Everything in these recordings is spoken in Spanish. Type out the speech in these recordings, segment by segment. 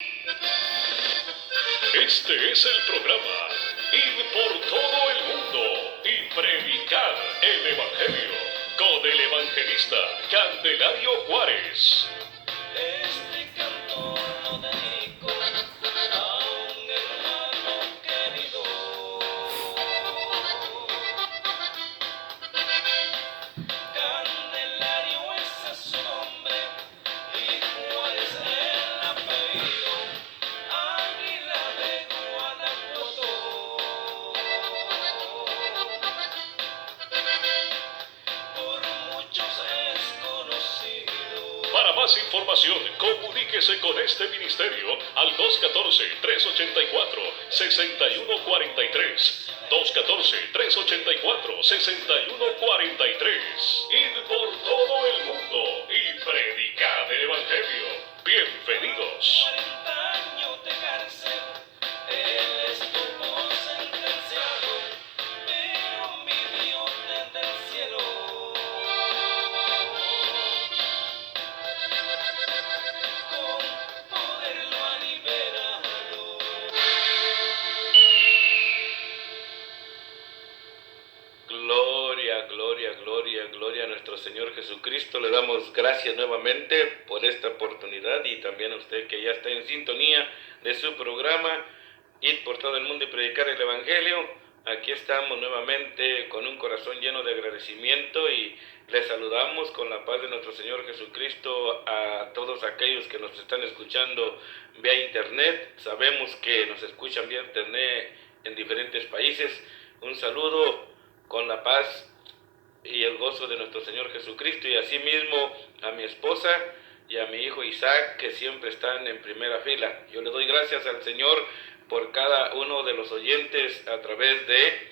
Este es el programa Ir por todo el mundo y predicar el Evangelio con el evangelista Candelario Juárez. Este canto lo dedico a un hermano querido. Candelario ese es su nombre y Juárez el apellido. Águila de Guanajuato. Por muchos es conocido. Para más información, comuníquese con este ministerio al 214-384-6143. 214-384-6143. Ir por todo el mundo y predicar el Evangelio. Bienvenidos. 40 años de cárcel, él estuvo sentenciado, pero mi Dios desde el cielo con poder lo ha liberado. Gloria, gloria, gloria, gloria a nuestro Señor Jesucristo. Le damos gracias nuevamente por esta oportunidad y también a usted que ya está en sintonía de su programa Ir por todo el mundo y predicar el Evangelio. Aquí estamos nuevamente con un corazón lleno de agradecimiento y les saludamos con la paz de nuestro Señor Jesucristo a todos aquellos que nos están escuchando vía internet. Sabemos que nos escuchan vía internet en diferentes países. Un saludo con la paz y el gozo de nuestro Señor Jesucristo, y asimismo a mi esposa y a mi hijo Isaac, que siempre están en primera fila. Yo le doy gracias al Señor por cada uno de los oyentes a través de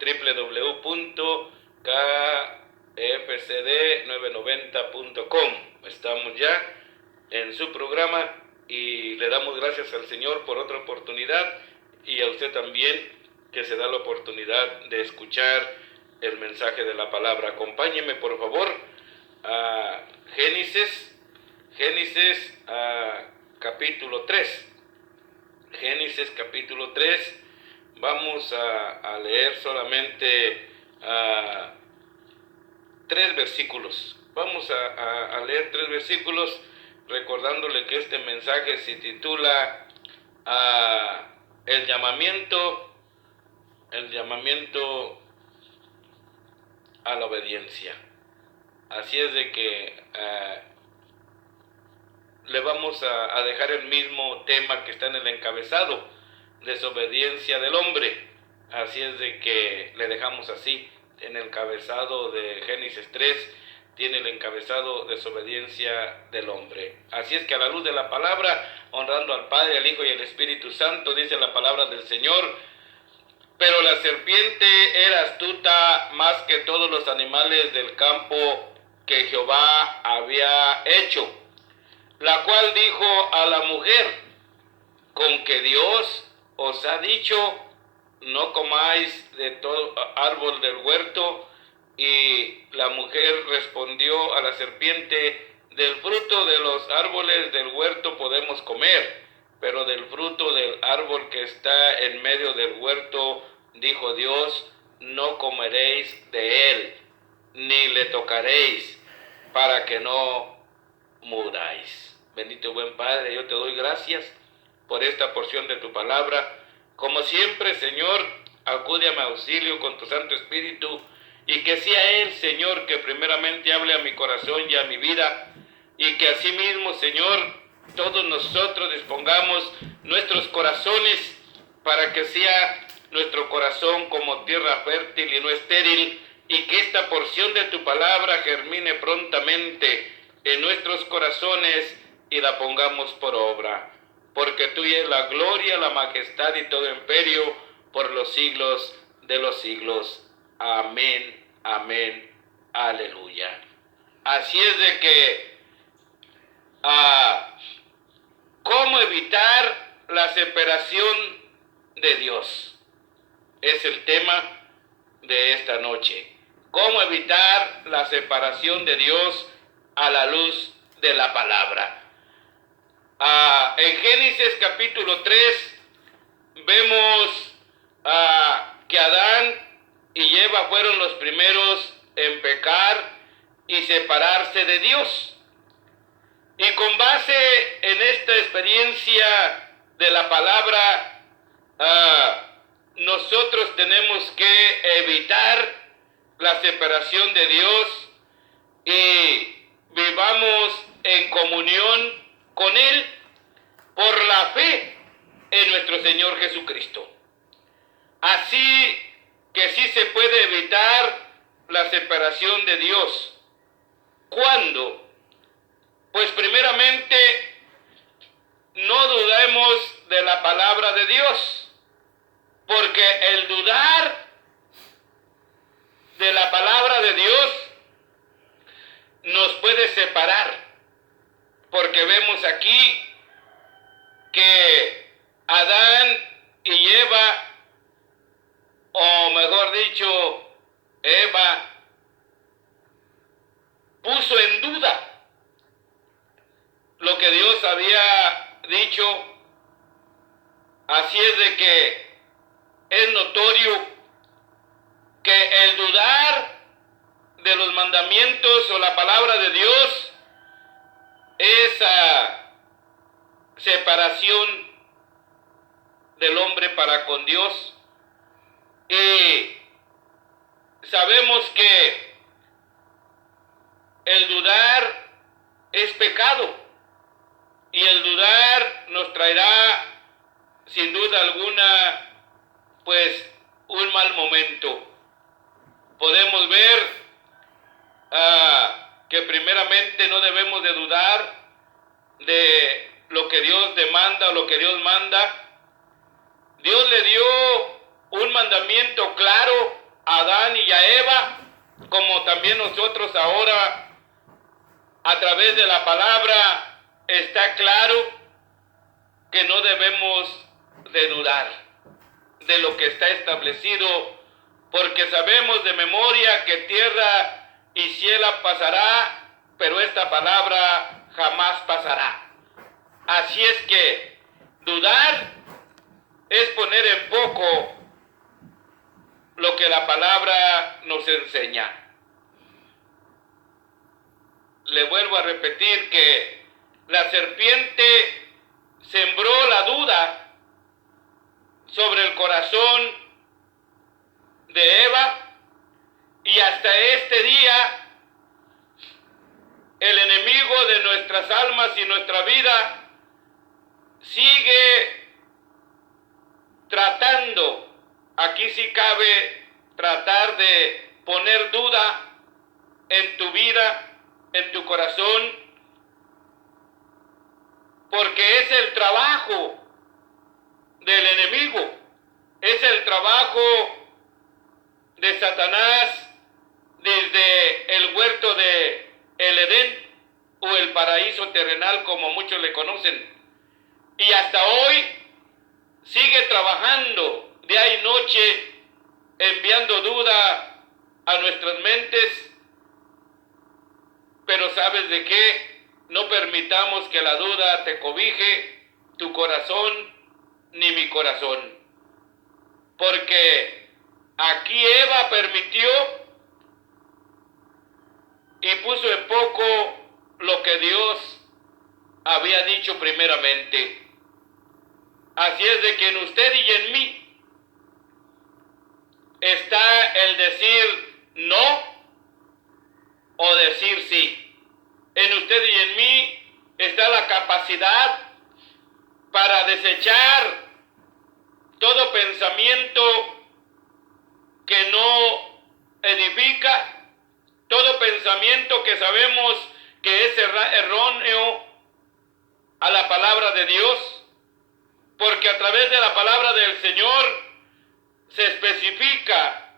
www.kfcd990.com. Estamos ya en su programa y le damos gracias al Señor por otra oportunidad, y a usted también que se da la oportunidad de escuchar el mensaje de la palabra. Acompáñeme por favor a Génesis capítulo 3. Génesis capítulo 3. Vamos a leer solamente 3 versículos. Vamos a leer 3 versículos, recordándole que este mensaje se titula el llamamiento a la obediencia. Así es de que le vamos a dejar el mismo tema que está en el encabezado, desobediencia del hombre. Así es de que le dejamos así, en el encabezado de Génesis 3, tiene el encabezado desobediencia del hombre. Así es que a la luz de la palabra, honrando al Padre, al Hijo y al Espíritu Santo, dice la palabra del Señor: pero la serpiente era astuta más que todos los animales del campo que Jehová había hecho, la cual dijo a la mujer: con que Dios os ha dicho, no comáis de todo árbol del huerto. Y la mujer respondió a la serpiente: del fruto de los árboles del huerto podemos comer, pero del fruto del árbol que está en medio del huerto, dijo Dios, no comeréis de él, ni le tocaréis, para que no muráis. Bendito y buen Padre, yo te doy gracias por esta porción de tu palabra. Como siempre, Señor, acude a mi auxilio con tu Santo Espíritu, y que sea Él, Señor, que primeramente hable a mi corazón y a mi vida, y que asimismo, Señor, todos nosotros dispongamos nuestros corazones para que sea nuestro corazón como tierra fértil y no estéril, y que esta porción de tu palabra germine prontamente en nuestros corazones y la pongamos por obra. Porque tuya es la gloria, la majestad y todo imperio por los siglos de los siglos. Amén, amén, aleluya. Así es de que, ¿cómo evitar la separación de Dios? Es el tema de esta noche. ¿Cómo evitar la separación de Dios a la luz de la palabra? En Génesis capítulo 3 vemos que Adán y Eva fueron los primeros en pecar y separarse de Dios. Y con base en esta experiencia de la palabra, nosotros tenemos que evitar la separación de Dios y vivamos en comunión con Él por la fe en nuestro Señor Jesucristo. Así que sí se puede evitar la separación de Dios. ¿Cuándo? Pues primeramente, no dudemos de la palabra de Dios, porque el dudar de la palabra de Dios nos puede separar, porque vemos aquí que Adán y Eva, o mejor dicho, Eva, puso en duda lo que Dios había dicho. Así es de que es notorio que el dudar de los mandamientos o la palabra de Dios es separación del hombre para con Dios. Y sabemos que el dudar es pecado. Y el dudar nos traerá, sin duda alguna, pues un mal momento. Podemos ver que primeramente no debemos de dudar de lo que Dios demanda o lo que Dios manda. Dios le dio un mandamiento claro a Adán y a Eva, como también nosotros ahora, a través de la palabra, está claro que no debemos de dudar de lo que está establecido, porque sabemos de memoria que tierra y cielo pasará, pero esta palabra jamás pasará. Así es que dudar es poner en poco lo que la palabra nos enseña. Le vuelvo a repetir que la serpiente sembró la duda sobre el corazón de Eva, y hasta este día el enemigo de nuestras almas y nuestra vida sigue tratando, aquí sí cabe tratar de poner duda en tu vida, en tu corazón, porque es el trabajo del enemigo, es el trabajo de Satanás desde el huerto de el Edén o el paraíso terrenal, como muchos le conocen, y hasta hoy sigue trabajando día y noche, enviando duda a nuestras mentes. Pero ¿sabes de qué? No permitamos que la duda te cobije tu corazón ni mi corazón. Porque aquí Eva permitió y puso en poco lo que Dios había dicho primeramente. Así es de que en usted y en mí está el decir no o decir sí. En usted y en mí está la capacidad para desechar todo pensamiento que no edifica, todo pensamiento que sabemos que es erróneo a la palabra de Dios, porque a través de la palabra del Señor se especifica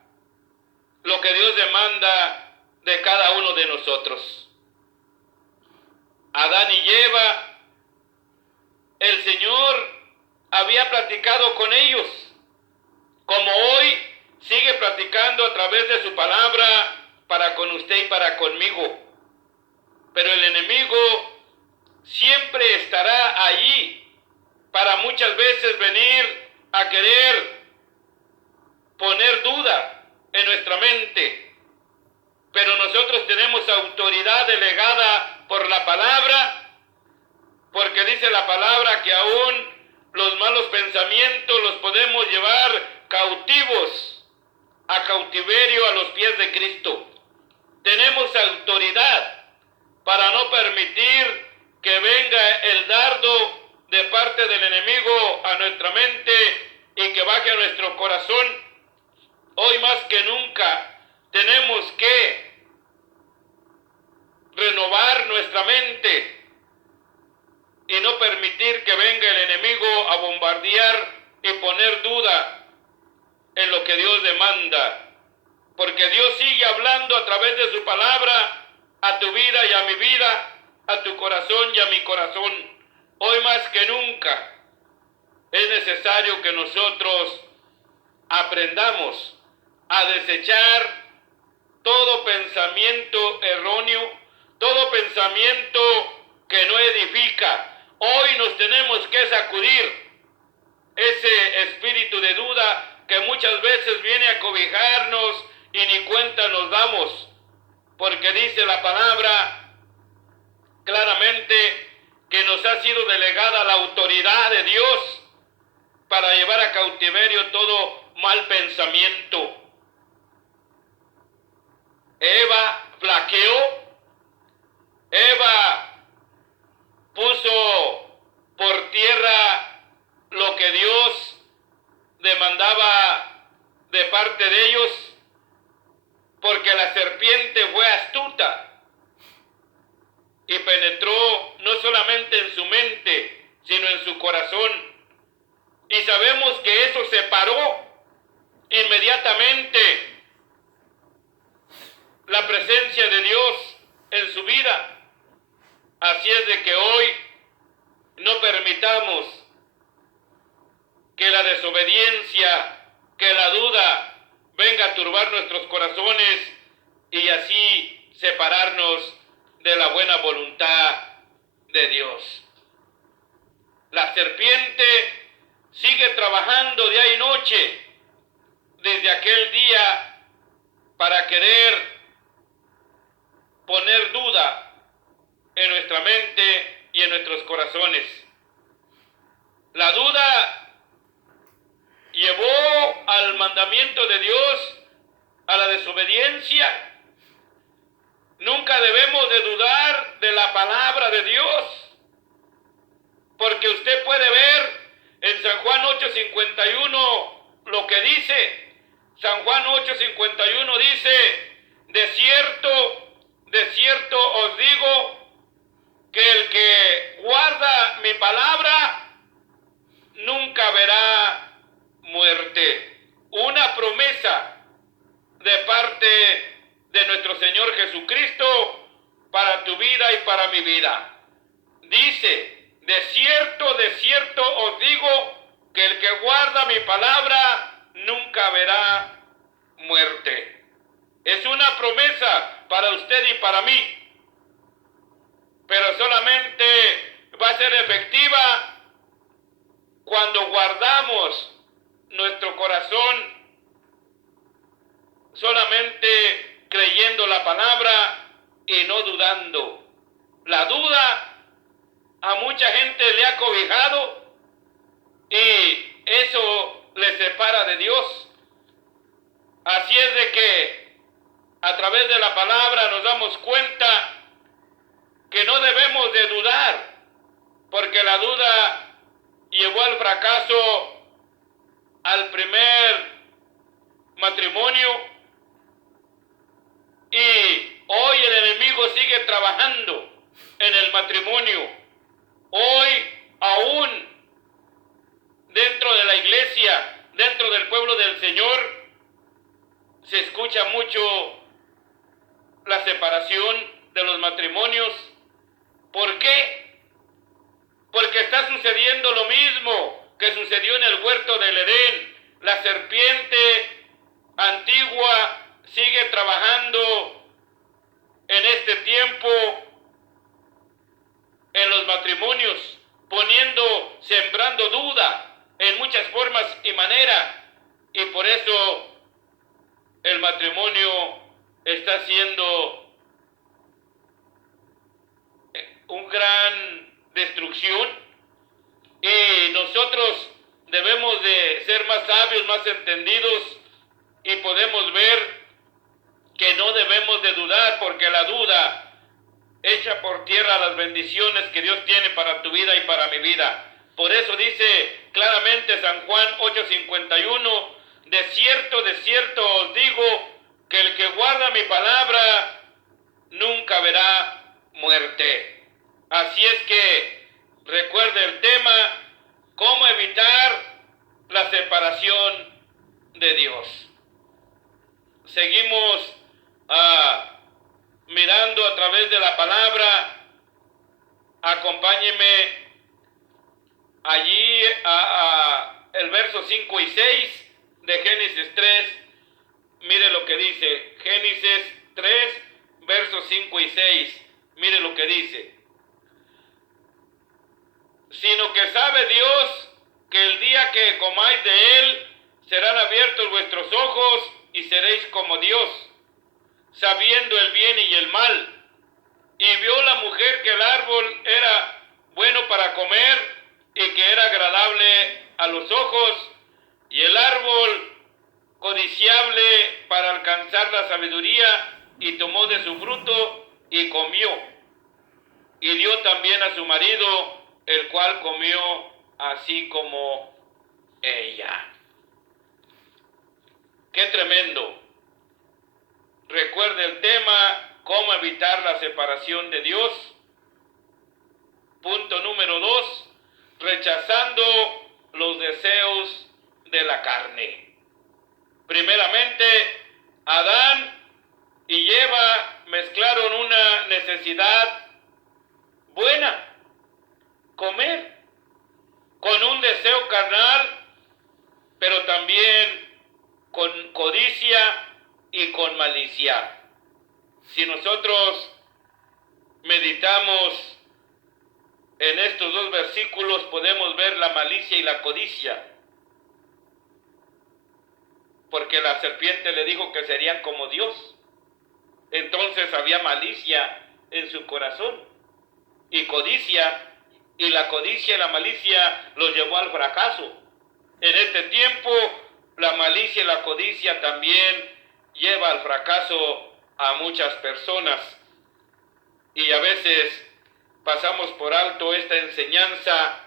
lo que Dios demanda de cada uno de nosotros. Adán y Eva, el Señor había platicado con ellos, como hoy sigue platicando a través de su palabra para con usted y para conmigo. Pero el enemigo siempre estará allí para muchas veces venir a querer poner duda en nuestra mente. Pero nosotros tenemos autoridad delegada por la palabra, porque dice la palabra que aún los malos pensamientos los podemos llevar cautivos a cautiverio a los pies de Cristo. Tenemos autoridad para no permitir que venga el dardo de parte del enemigo a nuestra mente y que baje a nuestro corazón. Hoy más que nunca tenemos que renovar nuestra mente y no permitir que venga el enemigo a bombardear y poner duda en lo que Dios demanda. Porque Dios sigue hablando a través de su palabra a tu vida y a mi vida, a tu corazón y a mi corazón. Hoy más que nunca es necesario que nosotros aprendamos a desechar todo pensamiento erróneo, todo pensamiento que no edifica. Hoy nos tenemos que sacudir ese espíritu de duda que muchas veces viene a cobijarnos y ni cuenta nos damos, porque dice la palabra claramente que nos ha sido delegada la autoridad de Dios para llevar a cautiverio todo mal pensamiento. Eva flaqueó, Eva puso por tierra lo que Dios demandaba de parte de ellos, porque la serpiente fue astuta y penetró no solamente en su mente, sino en su corazón. Y sabemos que eso separó inmediatamente la presencia de Dios en su vida. Así es de que hoy no permitamos que la desobediencia, que la duda venga a turbar nuestros corazones y así separarnos de la buena voluntad de Dios. La serpiente sigue trabajando día y noche desde aquel día para querer poner duda en nuestra mente y en nuestros corazones. La duda llevó al mandamiento de Dios a la desobediencia. Nunca debemos de dudar de la palabra de Dios, porque usted puede ver en San Juan 8:51 lo que dice. San Juan 8:51 dice: de cierto os digo que el que guarda mi palabra nunca verá muerte. Una promesa de parte de nuestro Señor Jesucristo para tu vida y para mi vida. Dice: de cierto os digo que el que guarda mi palabra nunca verá muerte. Es una promesa para usted y para mí, pero solamente va a ser efectiva cuando guardamos nuestro corazón solamente creyendo la palabra y no dudando. La duda a mucha gente le ha cobijado y eso le separa de Dios. Así es de que a través de la palabra nos damos cuenta que no debemos de dudar, porque la duda llevó al fracaso al primer matrimonio y hoy el enemigo sigue trabajando en el matrimonio. Hoy aún dentro de la iglesia, dentro del pueblo del Señor, se escucha mucho la separación de los matrimonios. ¿Por qué? Porque está sucediendo lo mismo que sucedió en el huerto del Edén. La serpiente antigua sigue trabajando en este tiempo en los matrimonios por eso el matrimonio está siendo un gran destrucción, y nosotros debemos de ser más sabios, más entendidos, y podemos ver que no debemos de dudar, porque la duda echa por tierra las bendiciones que Dios tiene para tu vida y para mi vida. Por eso dice claramente San Juan 8:51, de cierto os digo, que el que guarda mi palabra nunca verá muerte. Así es que recuerde el tema, cómo evitar la separación de Dios. Seguimos mirando a través de la palabra. Acompáñeme allí a el verso 5 y 6 de Génesis 3. Mire lo que dice Génesis 3, versos 5 y 6. Mire lo que dice: sino que sabe Dios que el día que comáis de él, serán abiertos vuestros ojos y seréis como Dios, sabiendo el bien y el mal. Y vio la mujer que el árbol era bueno para comer y que era agradable a los ojos, y el árbol codiciable para alcanzar la sabiduría, y tomó de su fruto y comió, y dio también a su marido, el cual comió así como ella. ¡Qué tremendo! Recuerde el tema, cómo evitar la separación de Dios. Punto número 2, rechazando los deseos de la carne. Primeramente, Adán y Eva mezclaron una necesidad buena, comer, con un deseo carnal, pero también con codicia y con malicia. Si nosotros meditamos en estos dos versículos, podemos ver la malicia y la codicia, porque la serpiente le dijo que serían como Dios. Entonces había malicia en su corazón y codicia, y la codicia y la malicia los llevó al fracaso. En este tiempo, la malicia y la codicia también lleva al fracaso a muchas personas, y a veces pasamos por alto esta enseñanza.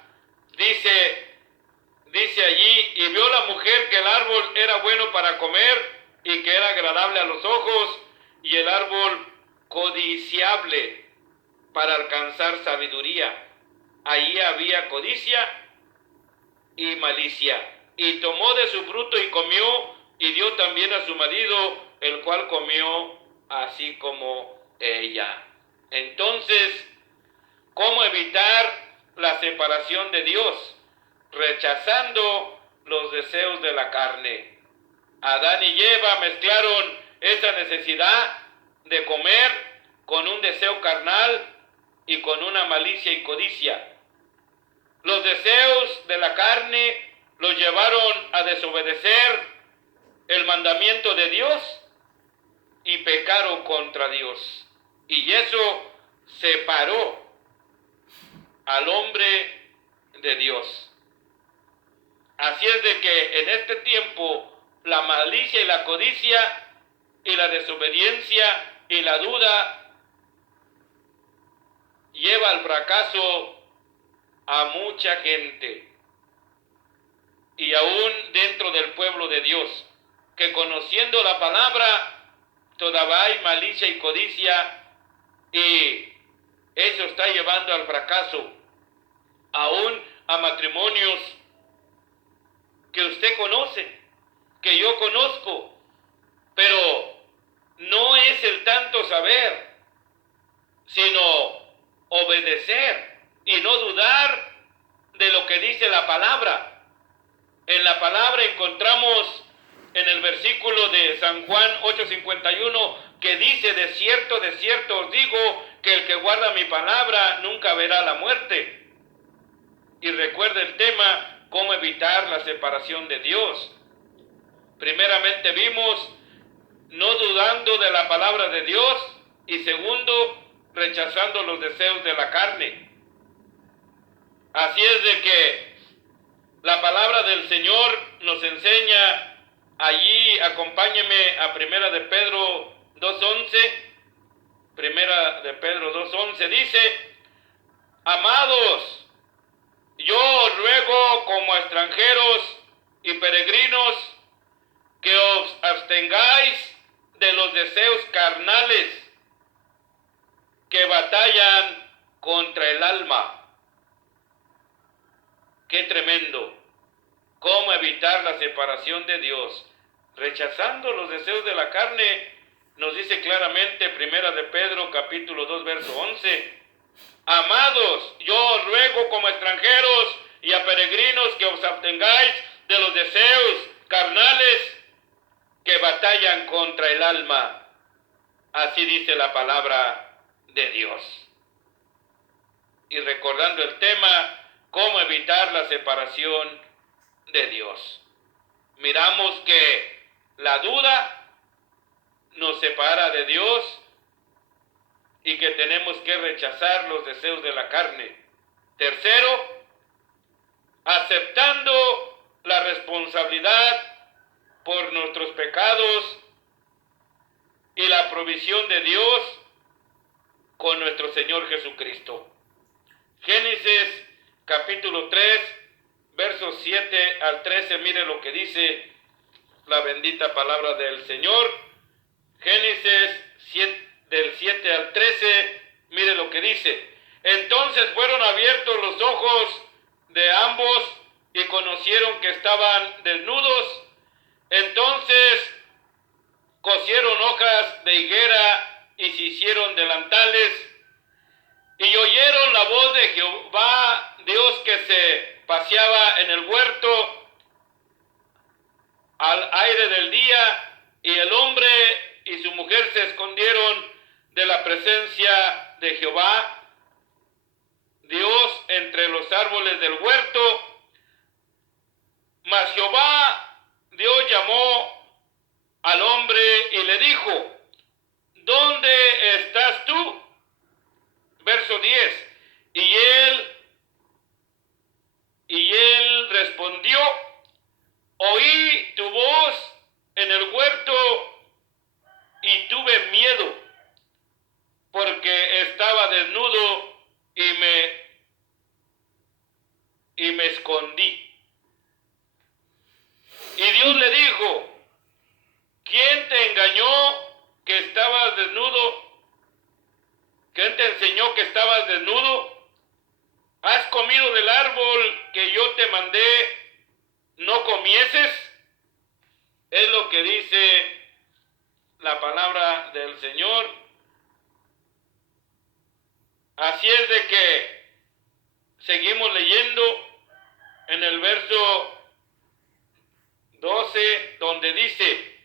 Dice allí: y vio la mujer que el árbol era bueno para comer y que era agradable a los ojos, y el árbol codiciable para alcanzar sabiduría. Allí había codicia y malicia. Y tomó de su fruto y comió, y dio también a su marido, el cual comió así como ella. Entonces, ¿cómo evitar la separación de Dios? Rechazando los deseos de la carne. Adán y Eva mezclaron esa necesidad de comer con un deseo carnal y con una malicia y codicia. Los deseos de la carne los llevaron a desobedecer el mandamiento de Dios y pecaron contra Dios. Y eso separó al hombre de Dios. Así es de que en este tiempo la malicia y la codicia y la desobediencia y la duda lleva al fracaso a mucha gente, y aún dentro del pueblo de Dios, que conociendo la palabra todavía hay malicia y codicia, y eso está llevando al fracaso aún a matrimonios que usted conoce, que yo conozco, pero no es el tanto saber, sino obedecer y no dudar de lo que dice la palabra. En la palabra encontramos en el versículo de San Juan 8:51 que dice: de cierto os digo, que el que guarda mi palabra nunca verá la muerte. Y recuerda el tema, cómo evitar la separación de Dios. primeramente vimos no dudando de la palabra de Dios y segundo, rechazando los deseos de la carne. Así es de que la palabra del Señor nos enseña allí, acompáñeme a Primera de Pedro 2:11. Primera de Pedro 2:11 dice: amados, yo os ruego como extranjeros y peregrinos que os abstengáis de los deseos carnales que batallan contra el alma. ¡Qué tremendo! ¿Cómo evitar la separación de Dios? Rechazando los deseos de la carne, nos dice claramente Primera de Pedro capítulo 2 verso 11. Amados, yo os ruego como extranjeros y a peregrinos que os abstengáis de los deseos carnales que batallan contra el alma. Así dice la palabra de Dios. Y recordando el tema, cómo evitar la separación de Dios. Miramos que la duda nos separa de Dios y que tenemos que rechazar los deseos de la carne. Tercero, aceptando la responsabilidad por nuestros pecados y la provisión de Dios con nuestro Señor Jesucristo. Génesis capítulo 3, versos 7 al 13, mire lo que dice la bendita palabra del Señor. Génesis 7, del 7 al 13, mire lo que dice. Entonces fueron abiertos los ojos de ambos y conocieron que estaban desnudos. Entonces cosieron hojas de higuera y se hicieron delantales. Y oyeron la voz de Jehová, Dios, que se paseaba en el huerto al aire del día, y el hombre y su mujer se escondieron de la presencia de Jehová, Dios, entre los árboles del huerto. Mas Jehová, Dios, llamó al hombre y le dijo: ¿dónde estás tú? Verso 10. Y él respondió: oí tu voz en el huerto y tuve miedo, porque estaba desnudo y me escondí. Y Dios le dijo: ¿quién te engañó que estabas desnudo? ¿Quién te enseñó que estabas desnudo? ¿Has comido del árbol que yo te mandé no comieses? Es lo que dice la palabra del Señor. Así es de que seguimos leyendo en el verso 12, donde dice: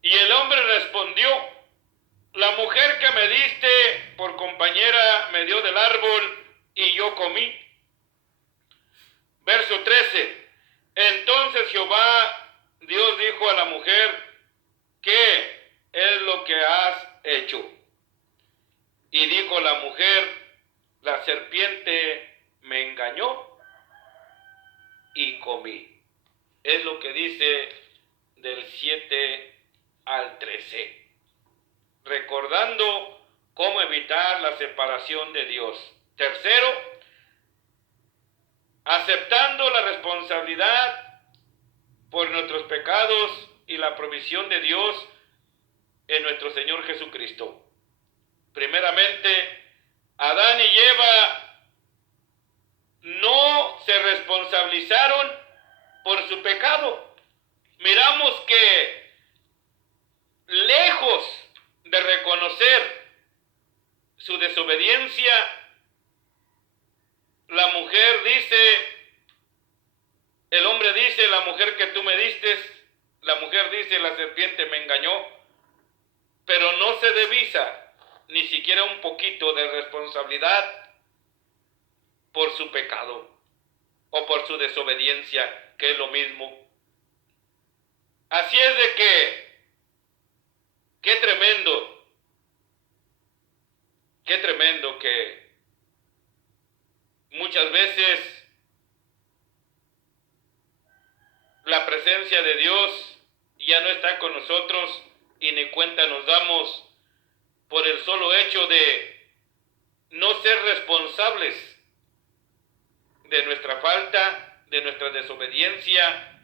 y el hombre respondió: la mujer que me diste por compañera me dio del árbol y yo comí. Verso 13. Entonces Jehová Dios dijo a la mujer: ¿qué es lo que has hecho? Y dijo la mujer: la serpiente me engañó y comí. Es lo que dice del 7 al 13. Recordando cómo evitar la separación de Dios. Tercero, aceptando la responsabilidad por nuestros pecados y la provisión de Dios en nuestro Señor Jesucristo. Primeramente, Adán y Eva no se responsabilizaron por su pecado. Miramos que lejos de reconocer su desobediencia, la mujer dice, el hombre dice: la mujer que tú me diste, la mujer dice: la serpiente me engañó, pero no se divisa ni siquiera un poquito de responsabilidad por su pecado o por su desobediencia, que es lo mismo. Así es de que, qué tremendo que muchas veces la presencia de Dios ya no está con nosotros y ni cuenta nos damos por el solo hecho de no ser responsables de nuestra falta, de nuestra desobediencia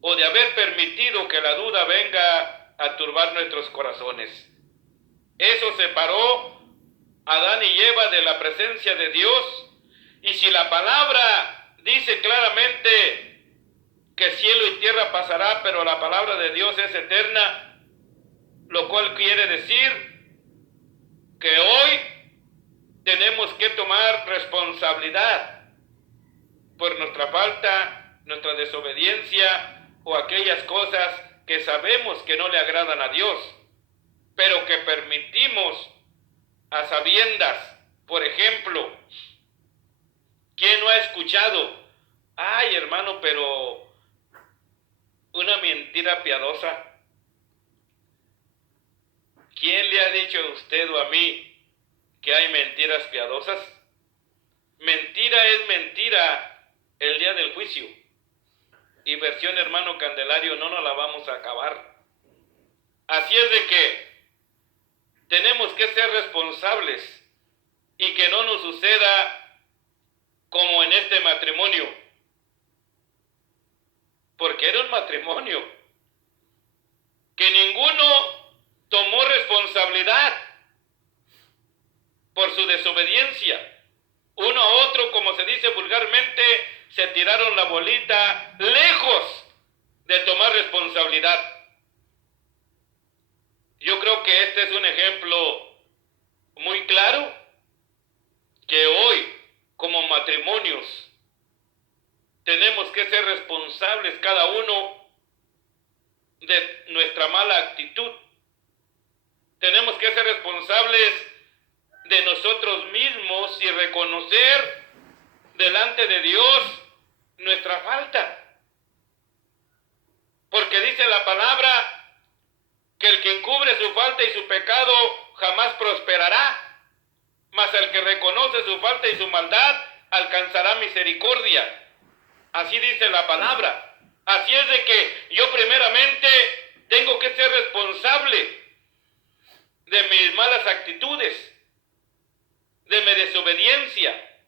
o de haber permitido que la duda venga a turbar nuestros corazones. Eso separó a Adán y Eva de la presencia de Dios, y si la palabra dice claramente que cielo y tierra pasará, pero la palabra de Dios es eterna, lo cual quiere decir que hoy tenemos que tomar responsabilidad por nuestra falta, nuestra desobediencia o aquellas cosas que sabemos que no le agradan a Dios, pero que permitimos a sabiendas. Por ejemplo, ¿quién no ha escuchado? Ay, hermano, pero una mentira piadosa. ¿Quién le ha dicho a usted o a mí que hay mentiras piadosas? Mentira es mentira el día del juicio. Y versión hermano Candelario, no nos la vamos a acabar. Así es de que tenemos que ser responsables y que no nos suceda como en este matrimonio. Porque era un matrimonio que ninguno tomó responsabilidad por su desobediencia. Uno a otro, como se dice vulgarmente, se tiraron la bolita lejos de tomar responsabilidad. Yo creo que este es un ejemplo muy claro que hoy, como matrimonios, tenemos que ser responsables cada uno de nuestra mala actitud. Tenemos que ser responsables de nosotros mismos y reconocer delante de Dios nuestra falta. Porque dice la palabra que el que encubre su falta y su pecado jamás prosperará, mas el que reconoce su falta y su maldad alcanzará misericordia. Así dice la palabra. Así es de que yo primeramente tengo que ser responsable de mis malas actitudes, de mi desobediencia,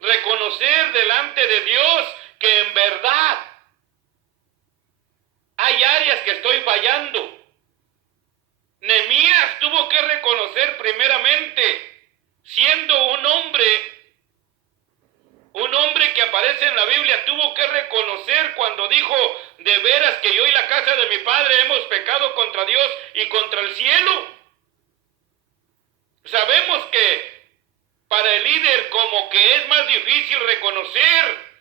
reconocer delante de Dios que en verdad hay áreas que estoy fallando. Nehemías tuvo que reconocer primeramente, siendo un hombre que aparece en la Biblia, tuvo que reconocer cuando dijo: de veras que yo y la casa de mi padre hemos pecado contra Dios y contra el cielo. Sabemos que para el líder como que es más difícil reconocer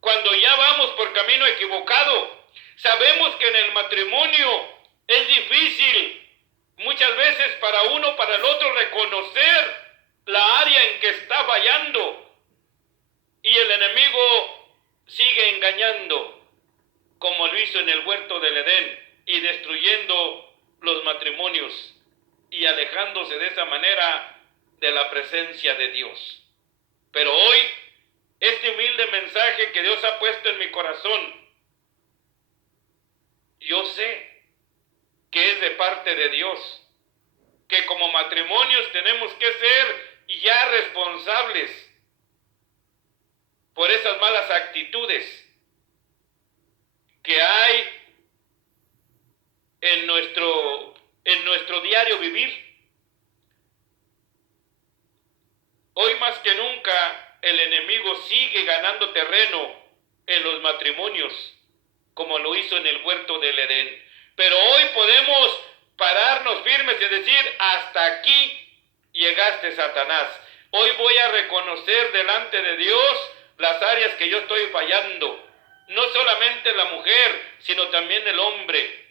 cuando ya vamos por camino equivocado. Sabemos que en el matrimonio es difícil muchas veces para uno, para el otro, reconocer la área en que está fallando. Y el enemigo sigue engañando, como lo hizo en el huerto del Edén, y destruyendo los matrimonios y alejándose de esa manera de la presencia de Dios. Pero hoy, este humilde mensaje que Dios ha puesto en mi corazón, yo sé que es de parte de Dios, que como matrimonios tenemos que ser ya responsables por esas malas actitudes que hay en nuestro diario vivir. Hoy más que nunca el enemigo sigue ganando terreno en los matrimonios, como lo hizo en el huerto del Edén. Pero hoy podemos pararnos firmes y decir: hasta aquí llegaste, Satanás. Hoy voy a reconocer delante de Dios las áreas que yo estoy fallando. No solamente la mujer, sino también el hombre.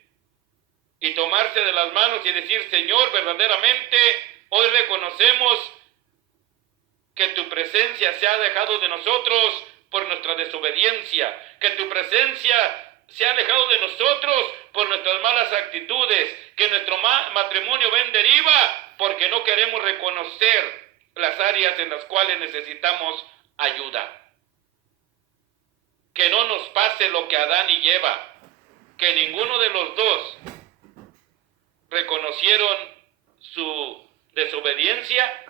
Y tomarse de las manos y decir: Señor, verdaderamente hoy reconocemos que tu presencia se ha dejado de nosotros por nuestra desobediencia, que tu presencia se ha alejado de nosotros por nuestras malas actitudes, que nuestro matrimonio va en deriva porque no queremos reconocer las áreas en las cuales necesitamos ayuda. Que no nos pase lo que Adán y Eva, que ninguno de los dos reconocieron su desobediencia,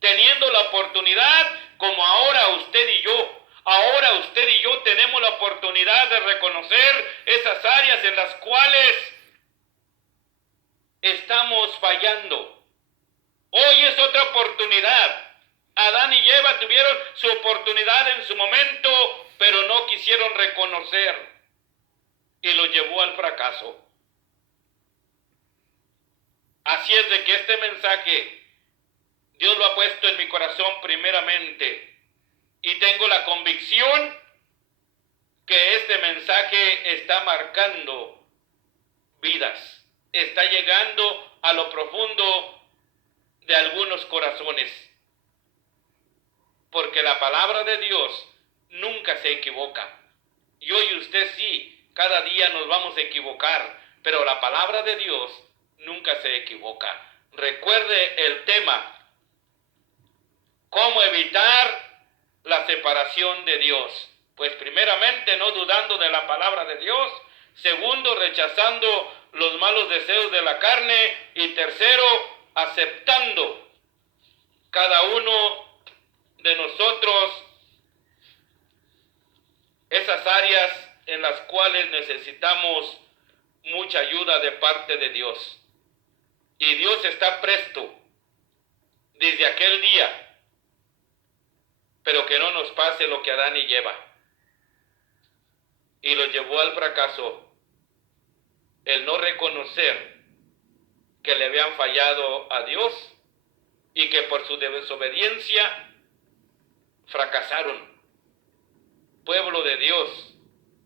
teniendo la oportunidad, como ahora usted y yo. Ahora usted y yo tenemos la oportunidad de reconocer esas áreas en las cuales estamos fallando. Hoy es otra oportunidad. Adán y Eva tuvieron su oportunidad en su momento, pero no quisieron reconocer y lo llevó al fracaso. Así es de que este mensaje Dios lo ha puesto en mi corazón primeramente. Y tengo la convicción que este mensaje está marcando vidas, está llegando a lo profundo de algunos corazones. Porque la palabra de Dios nunca se equivoca. Yo y usted sí, cada día nos vamos a equivocar, pero la palabra de Dios nunca se equivoca. Recuerde el tema, ¿cómo evitar la separación de Dios? Pues primeramente no dudando de la palabra de Dios, segundo rechazando los malos deseos de la carne y tercero aceptando cada uno de nosotros esas áreas en las cuales necesitamos mucha ayuda de parte de Dios. Y Dios está presto desde aquel día, pero que no nos pase lo que Adán y Eva. Y lo llevó al fracaso el no reconocer que le habían fallado a Dios y que por su desobediencia fracasaron. Pueblo de Dios,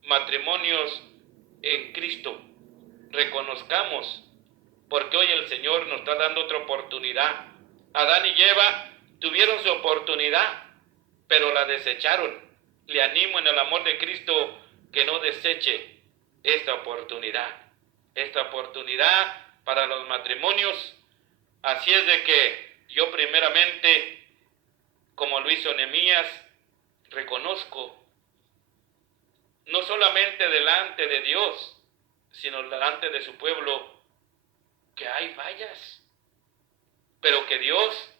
matrimonios en Cristo, reconozcamos, porque hoy el Señor nos está dando otra oportunidad. Adán y Eva tuvieron su oportunidad, pero la desecharon. Le animo en el amor de Cristo que no deseche esta oportunidad para los matrimonios. Así es de que yo primeramente, como lo hizo Nehemías, reconozco, no solamente delante de Dios, sino delante de su pueblo, que hay fallas, pero que Dios,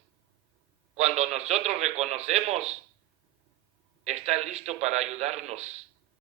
cuando nosotros reconocemos, está listo para ayudarnos.